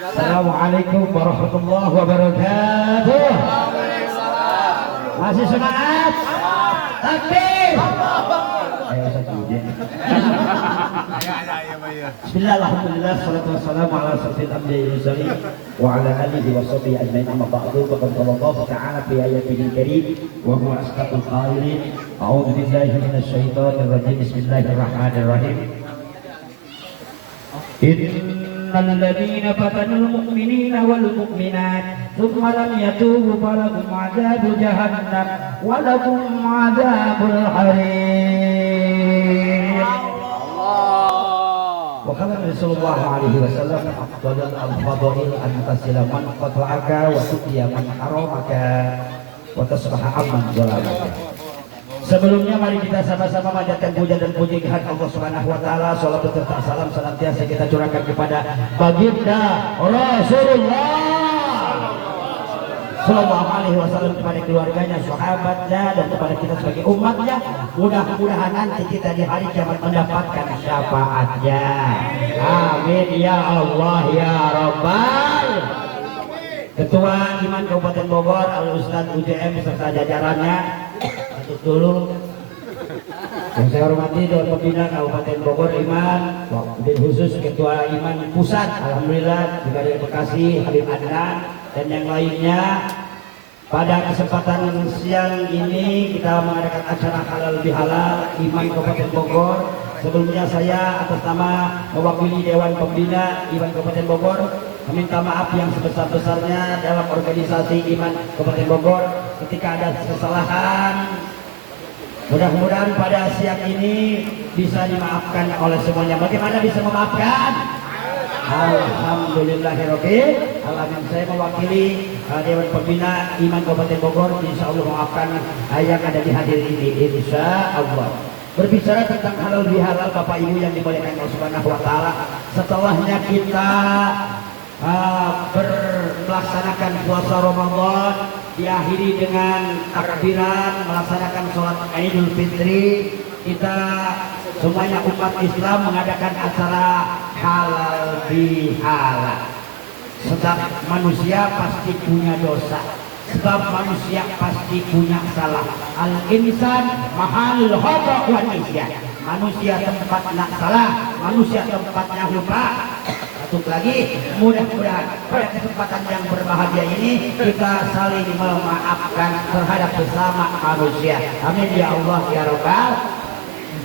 Assalamualaikum warahmatullahi wabarakatuh. Masih semangat? Takbir. Ayo satu dia. Bismillah, alhamdulillah, salatu wassalamu ala asyrafil anbiya'i wal mursalin wa ala alihi wa sahbihi ajma'in, amma ba'du. Faqad qala Allah ta'ala fi ayatihi karim wa huwa asdaqul qailin. A'udzu billahi minasy syaithanir rajim. Bismillahirrahmanirrahim. Innal ladzina fatanul mu'minina wal mu'minat thumma lam yatubu falahum 'adzabu jahannam wa lahum 'adzabul harim. Wa qala Rasulullah alaihi wasallam afdalul al-fadail an tasila man qata'aka wa tuqiya man haramaka wa tasbaha amman zalamaka. Sebelumnya mari kita sama-sama manjatkan puja dan puji kehadirat Allah Subhanahu wa taala. Salawat serta salam senantiasa kita curahkan kepada baginda Rasulullah sallallahu alaihi wasallam, kepada keluarganya, sahabatnya, dan kepada kita sebagai umatnya. Mudah-mudahan nanti kita di hari kiamat mendapatkan syafaatnya. Amin ya Allah ya Rabbal. Ketua Iman Kabupaten Bogor Al Ustaz UJM beserta jajarannya dulu yang saya hormati Dewan Pembina Kabupaten Bogor Iman, wabil khusus Ketua Iman Pusat, alhamdulillah juga dari Bekasi Habib Adnan, dan yang lainnya. Pada kesempatan siang ini kita mengadakan acara halal bihalal Iman Kabupaten Bogor. Sebelumnya saya atas nama mewakili Dewan Pembina Iman Kabupaten Bogor meminta maaf yang sebesar-besarnya dalam organisasi Iman Kabupaten Bogor ketika ada kesalahan. Mudah-mudahan pada siang ini bisa dimaafkan oleh semuanya. Bagaimana bisa memaafkan? Alhamdulillahirobbil alamin. Saya mewakili Dewan Pembina Iman Kabupaten Bogor, insya Allah memaafkan yang ada di hadir ini, insya Allah. Berbicara tentang halal bihalal, Bapak Ibu yang dimuliakan Allah Subhanahu wa taala, setelahnya kita melaksanakan puasa Ramadan, diakhiri dengan takbiran, melaksanakan sholat Idul Fitri. Kita semuanya umat Islam mengadakan acara halal bihalal. Sebab manusia pasti punya dosa, sebab manusia pasti punya salah. Al insan mahalul khata' wa nisyan. Manusia tempatnya salah, manusia tempatnya lupa. Satu lagi, mudah-mudahan pada kesempatan yang berbahagia ini kita saling memaafkan terhadap sesama manusia. Amin ya Allah ya Rabbal.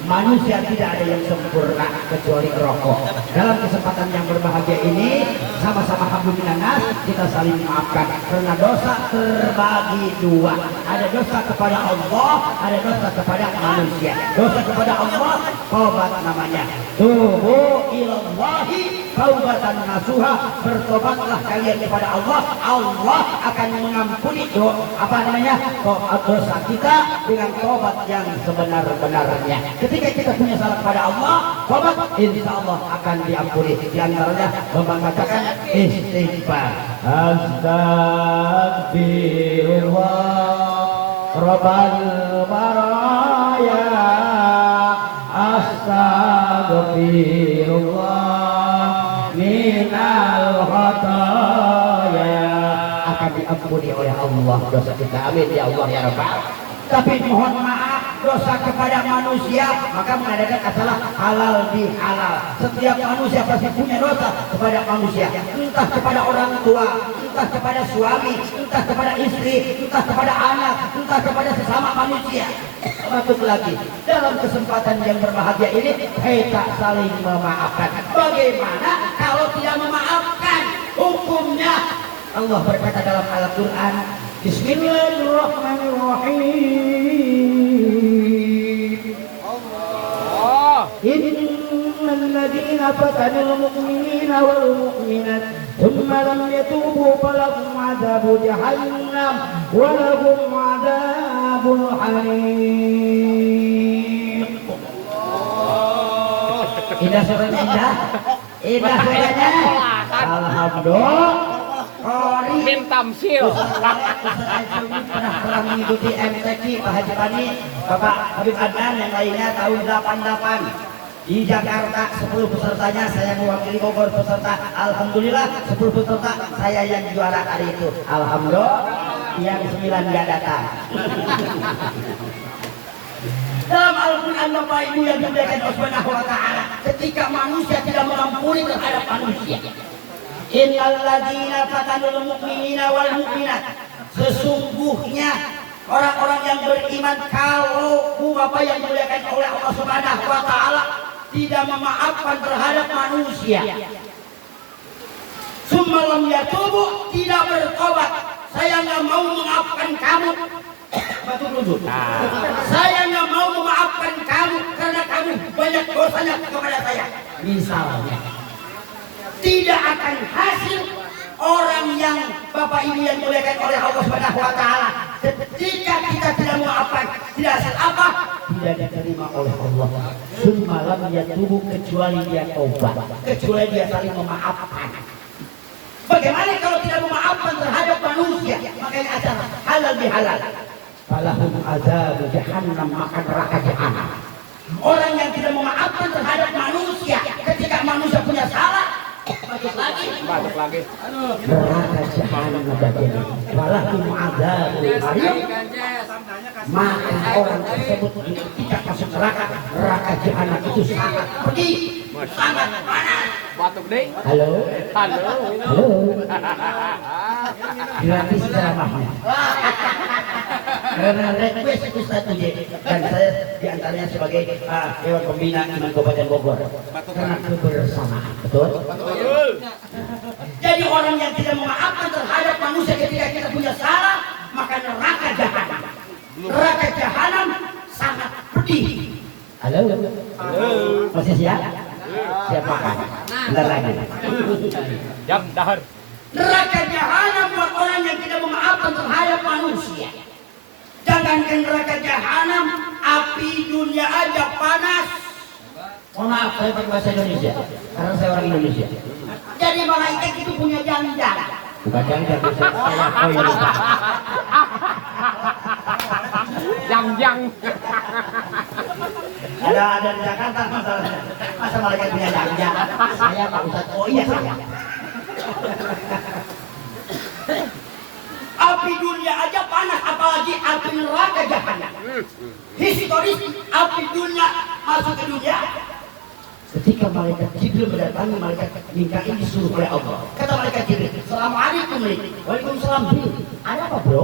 Manusia tidak ada yang sempurna kecuali rokok. Dalam kesempatan yang berbahagia ini sama-sama alhamdulillah kita saling memaafkan, karena dosa terbagi dua. Ada dosa kepada Allah, ada dosa kepada manusia. Dosa kepada Allah taubat namanya. Tubu ilallahi taubatan nasuha. Bertobatlah kalian kepada Allah, Allah akan mengampuni dosa kita dengan tobat yang sebenar-benarnya. Ketika kita punya salah kepada Allah, tobat insya Allah akan diampuni. Di antaranya membacakan istighfar. Astagfirullah Rabbal baraya, astagfirullah minal khataya. Akan diampuni oleh Allah dosa kita. Amin ya Allah ya Rabbal. Tapi mohon maaf, dosa kepada manusia, maka mengadakan acara halal bihalal. Setiap manusia pasti punya dosa kepada manusia, entah kepada orang tua, entah kepada suami, entah kepada istri, entah kepada anak, entah kepada sesama manusia. Masuk lagi dalam kesempatan yang berbahagia ini kita saling memaafkan. Bagaimana kalau tidak memaafkan? Hukumnya Allah berkata dalam Al-Quran, Bismillahirrahmanirrahim. Innal ladzina fatanul mu'minina wal mu'minat thumma lam yatubu falahum 'adzabu jahannam wa lahum 'adzabul harim. Indah suaranya, indah suaranya. Alhamdulillah. Min tamsil. Pernah mengikuti MTQ Pak Haji Pani, Bapak Habib Adnan, yang lainnya tahun 88. Di Jakarta 10 pesertanya saya mewakili Bogor peserta. Alhamdulillah 10 peserta saya yang juara hari itu. Alhamdulillah yang 9 nggak datang. Dalam Al-Quran Bapak Ibu yang dimuliakan Allah Subhanahu wa Ta'ala, ketika manusia tidak mengampuni terhadap manusia, innal ladzina fatanul mu'minina wal mu'minat, sesungguhnya orang-orang yang beriman, kalau Bapak yang dimuliakan oleh Allah Subhanahu wa Ta'ala tidak memaafkan terhadap manusia, summa lam yatubu, tidak bertobat, saya nggak mau memaafkan kamu. Batu dulu. Saya nggak mau memaafkan kamu karena kamu banyak dosanya kepada saya. Misalnya, tidak akan hasil orang yang Bapak Ibu yang dimuliakan oleh Allah Subhanahu wa Ta'ala. Ketika kita tidak memaafkan, tidak hasil apa? Tidak diterima oleh Allah. Semalam dia tubuh kecuali dia taubat, kecuali dia saling memaafkan. Bagaimana kalau tidak memaafkan terhadap manusia? Makanya acara halal bihalal. Falahum azab jahannam, maka neraka jahannam. Orang yang tidak memaafkan terhadap manusia, ketika manusia punya salah, balik lagi. Neraka jahannam bagian. Falahum azab harim, maka orang tersebut ketika masuk neraka jahannam itu sangat pedih, sangat panas. Batuk deh. Halo. Halo. Halo. Gratis ceramahnya. Karena request itu satu dan saya diantaranya sebagai Dewan Pembina Iman Kabupaten Bogor. Karena kebersamaan, betul? Betul. Jadi orang yang tidak memaafkan terhadap manusia ketika kita punya salah, maka neraka jahanam. Neraka jahanam sangat pedih. Halo. Halo. Masih siap? Siap makan. Bentar lagi. Jam dahar. Neraka jahanam buat orang yang tidak memaafkan terhadap manusia. Jangankan neraka jahanam, api dunia aja panas. Mohon maaf, saya pakai bahasa Indonesia karena saya orang Indonesia. Jadi malaikat itu punya jangan. Bukan jangan, saya koin. Yang. Ada di Jakarta masalahnya. Masa malaikat punya jangan? Saya Pak Ustadz. Oh iya saya. Api dunia aja panas, apalagi api neraka jahanam. Historis api dunia masuk ke dunia. Ketika malaikat Jibril mendatangi malaikat Mikail disuruh oleh Allah. Kata malaikat Jibril, "Assalamualaikum." Waalaikumsalam. Ada apa bro?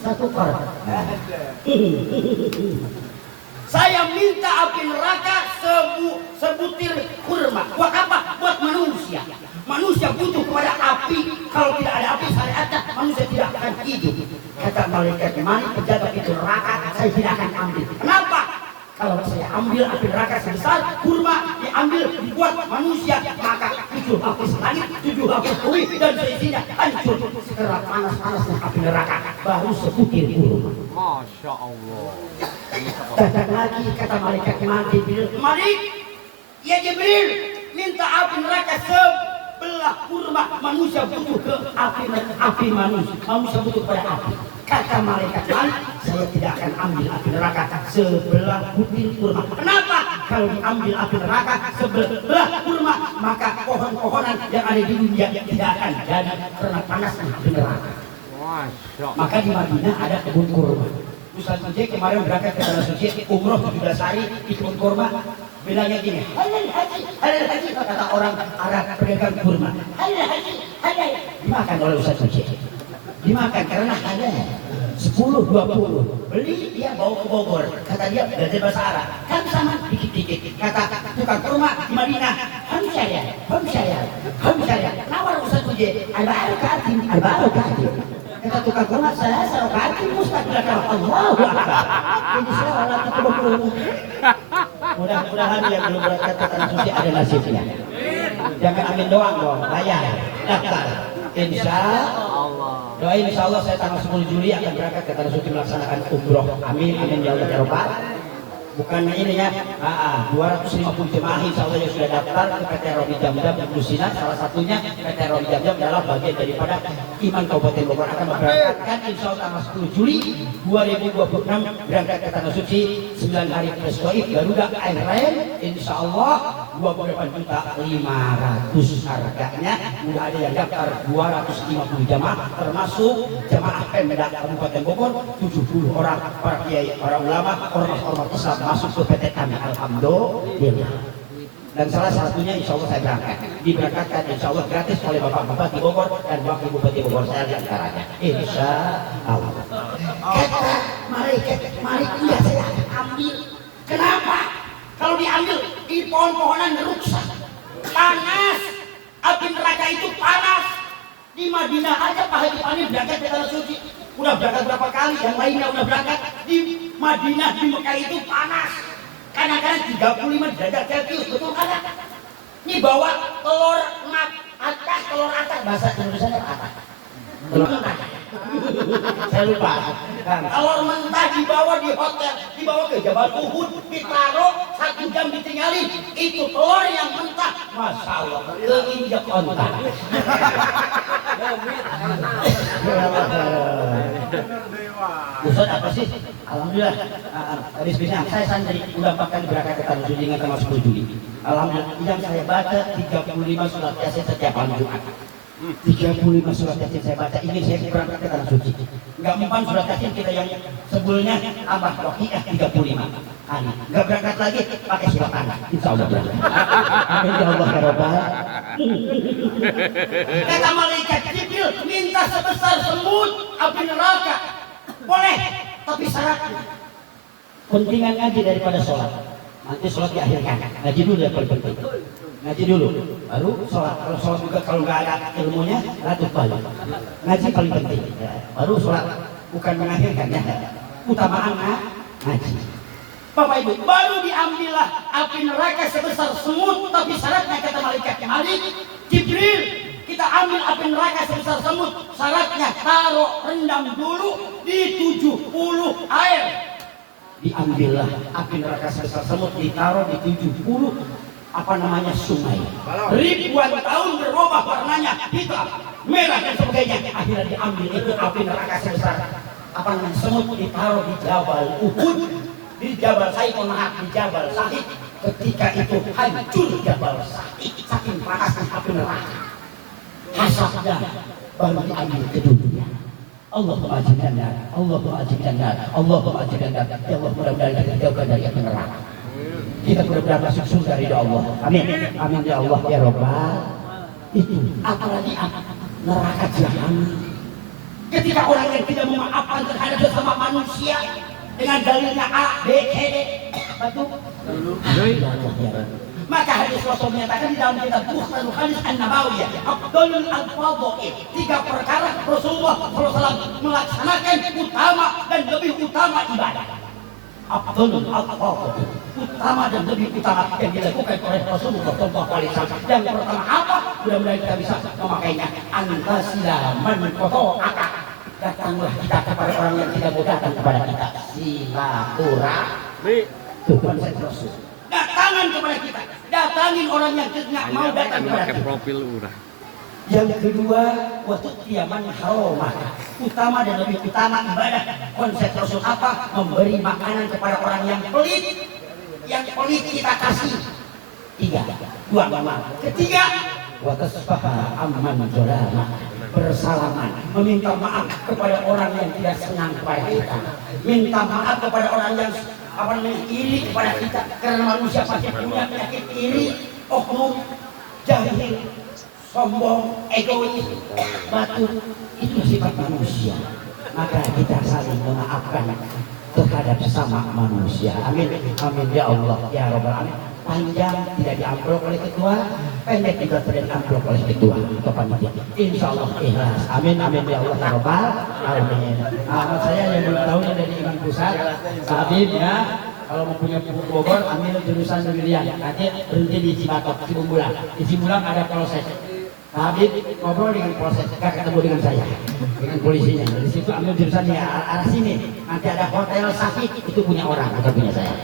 Satu orang. Saya minta api neraka sebutir kurma. Buat apa? Buat manusia. Manusia butuh kepada api. Kalau tidak ada api syariatnya, manusia tidak akan hidup. Kata malaikat, mari penjaga itu neraka, saya tidak akan ambil. Kenapa? Kalau saya ambil api neraka sebesar kurma, diambil dibuat manusia, maka 7 lapis langit, 7 lapis bumi, dan seisinya hancur. Sekarang panas-panasnya api neraka, baru sebutir kurma. Masya Allah. Datang lagi kata malaikat Jibril, mari ya Jibril, minta api neraka sebelah kurma. Manusia butuh ke api manusia butuh pada api. Kata malaikat Malik, saya tidak akan ambil api neraka sebelah butir kurma. Kenapa? Kalau diambil api neraka sebelah kurma, maka pohon-pohonan yang ada di dunia tidak akan jadi karena panasnya api neraka. Maka di Madinah ada kebun kurma. Ustaz Mujib kemarin berangkat ke Tanah Suci, umroh 17 hari di kebun kurma. Bilangnya gini, halal haji, kata orang Arab pedagang kurma. Halal haji. Dimakan oleh Ustaz Mujib. Dimakan karena halal. 10-20 beli, dia bawa ke Bogor. Kata dia belajar bahasa Arab, kan sama dikit-dikit. Kata tukang kurma di Madinah, hamsyaya. Nawar Ustaz Mujib, al-barakati. Kata tukang kurma, saya sarokati mustaqbilkan Allahu Akbar. Ini sholat itu betul. Mudah-mudahan yang belum berangkat ke Tanah Suci ada nasibnya. Jangan amin doang dong, bayar, daftar. Insya Allah. Doain insya Allah saya tanggal 10 Juli akan berangkat ke Tanah Suci melaksanakan umroh. Amin ya Allah ya Rabbal. bukan ini ya, 250 jemaah insya Allah yang sudah daftar ke PT Robi Jamjam Lusina. Salah satunya PT Robi Jamjam adalah bagian daripada Iman Kabupaten Bogor akan memberangkatkan insya Allah tanggal 10 Juli 2026 berangkat ke Tanah Suci 9 hari plus goib Garuda Airline insya Allah 28.500.000 harganya. Udah ada yang daftar 250 jemaah termasuk jemaah Pemda Kabupaten Bogor 70 orang para kiai, para ulama, ormas-ormas Islam masuk ke PT kami, alhamdulillah. Dan salah satunya insya Allah saya berangkat, diberangkatkan insya Allah gratis oleh bapak-bapak di Bogor dan wakil bupati Bogor saya diantaranya, insya Allah. Kata mari iya saya ambil. Kenapa? Kalau diambil di pohon-pohonan rusak, panas, api neraka itu panas. Di Madinah aja Pak Haji Panir berangkat ke Tanah Suci, udah berangkat berapa kali, yang lainnya udah berangkat. Di Madinah, di Mekah itu panas, kadang-kadang 35 derajat Celcius, betul kan? Ini bawa telur atas, bahasa Indonesia apa? Telur mentah. Saya lupa. Telur mentah dibawa di hotel, dibawa ke Jabal Uhud, ditaruh 1 jam ditinggalin. Itu telur yang mentah, masya Allah, keinjak onta. Ustaz apa sih? Alhamdulillah. Tadi sebenarnya saya santri udah 4 kali berangkat ke Tanah Suci dengan tanggal 10 Juli. Alhamdulillah. Yang saya baca 35 surat Yasin setiap malam Jumat. 35 surat Yasin saya baca. Ingin saya berangkat ke Tanah Suci. Enggak mempan surat Yasin kita yang sebelumnya tambah Waqiah 35. Enggak berangkat lagi pakai surat anak. Insyaallah berangkat. Amin ya Allah ya Rabbal. Kata malaikat Jibril minta sebesar semut api neraka. Boleh, tapi syaratnya pentingan ngaji daripada sholat. Nanti sholat diakhirkan, ngaji dulu yang paling penting. Ngaji dulu, baru sholat. Kalau sholat juga kalau nggak ada ilmunya, latih balik. Ngaji paling penting, baru sholat. Bukan mengakhirkan ya. Utamaan ngaji. Bapak Ibu, baru diambillah api neraka sebesar semut, tapi syaratnya kata malaikat Malik Jibril, kita ambil api neraka sebesar semut, syaratnya taruh rendam dulu di 70 air. Diambillah api neraka sebesar semut, ditaruh di 70 sungai. Ribuan tahun berubah warnanya, hitam, merah dan sebagainya. Akhirnya diambil itu api neraka sebesar semut, ditaruh di Jabal Uhud, di Jabal Sahid, di Jabal Sahid. Ketika itu hancur Jabal Sahid saking panasnya api neraka. Asapnya baru diambil ke dunia. Allahumma ajirna, Allahumma ajirna, Allahumma ajirna. Ya Allah, mudah-mudahan kita dijauhkan dari api neraka. Kita mudah-mudahan masuk surga ridha Allah. Amin. Amin ya Allah ya Rabbal. Itu apalagi neraka jahanam. Ketika orang yang tidak memaafkan terhadap sesama manusia dengan dalilnya A, B, C, D, betul? Maka hadis Rasul menyatakan di dalam kitab Mukhtasarul Hadis An-Nabawiyah, Abdul Al-Fadhil, 3 perkara Rasulullah SAW melaksanakan utama dan lebih utama ibadah. Abdul Al-Fadhil, utama dan lebih utama yang dilakukan oleh Rasulullah SAW. Yang pertama apa? Mudah-mudahan kita bisa memakainya. Antasila man qata'aka. Datanglah kita kepada orang yang tidak mau datang kepada kita. Silaturahmi. Itu konsep Rasul. Datangan kepada kita, datangin orang yang tidak mau datang kepada kita. Profil urah. Yang kedua, waktu tiaman haromah, utama dan lebih utama ibadah. Konsep Rasul apa? Memberi makanan kepada orang yang pelit. Yang pelit kita kasih. 3, 2 mama. Ketiga, watasfaha amman jolama, bersalaman, meminta maaf kepada orang yang tidak senang kepada kita, minta maaf kepada orang yang iri kepada kita, karena manusia pasti punya penyakit iri, oknum, jahil, sombong, egois, batu, itu sifat manusia. Maka kita saling memaafkan terhadap sesama manusia. Amin, amin ya Allah ya Rabbal Alamin. Panjang tidak diamplop oleh ketua, pendek juga tidak diamplop oleh ketua atau panitia. Insya Allah ikhlas. Amin, amin ya Allah ya Rabbal Alamin. Saya yang belum tahu dari Imam Pusat, Habib ya. Kalau mau punya Bogor, ambil jurusan pemilihan. Nanti berhenti di Cibatok, Cibumbulang. Di Cibumbulang ada proses. Habib ngobrol dengan proses, gak ketemu dengan saya, dengan polisinya. Dari situ ambil jurusan di arah sini. Nanti ada hotel Safik, itu punya orang, bukan punya saya.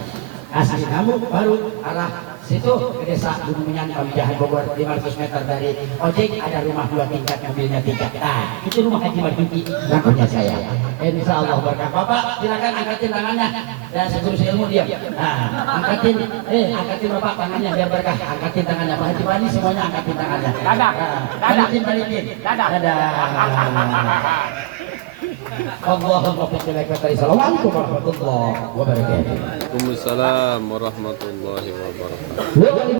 Asli kamu baru arah situ ke desa Gunung Menyan Pamijahan Bogor 500 meter dari ojek ada rumah 2 tingkat mobilnya 3. Nah itu rumah Haji Marjuki namanya saya. Insya Allah berkah. Bapak silakan angkatin tangannya dan seterus ilmu diam. Nah angkatin bapak tangannya biar berkah. Angkatin tangannya Pak Haji Bani semuanya angkatin tangannya. Dadah. Balikin. Dadah. Allahumma Assalamualaikum warahmatullahi wabarakatuh. Waalaikumsalam warahmatullahi wabarakatuh.